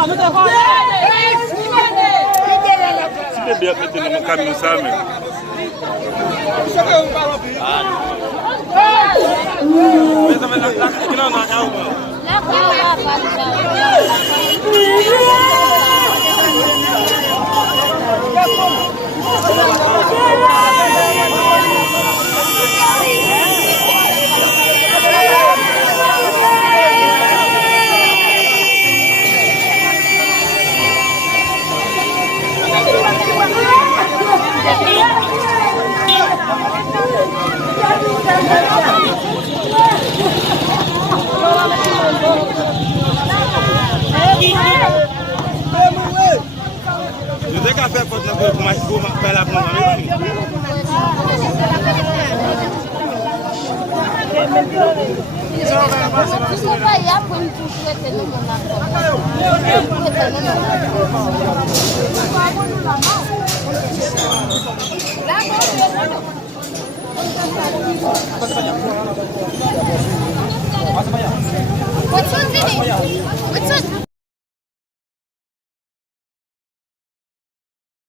Sile biar kita nak kami sama. Kita nak kita nak kau. Você quer fazer foto na rua com mais uma pela para uma What's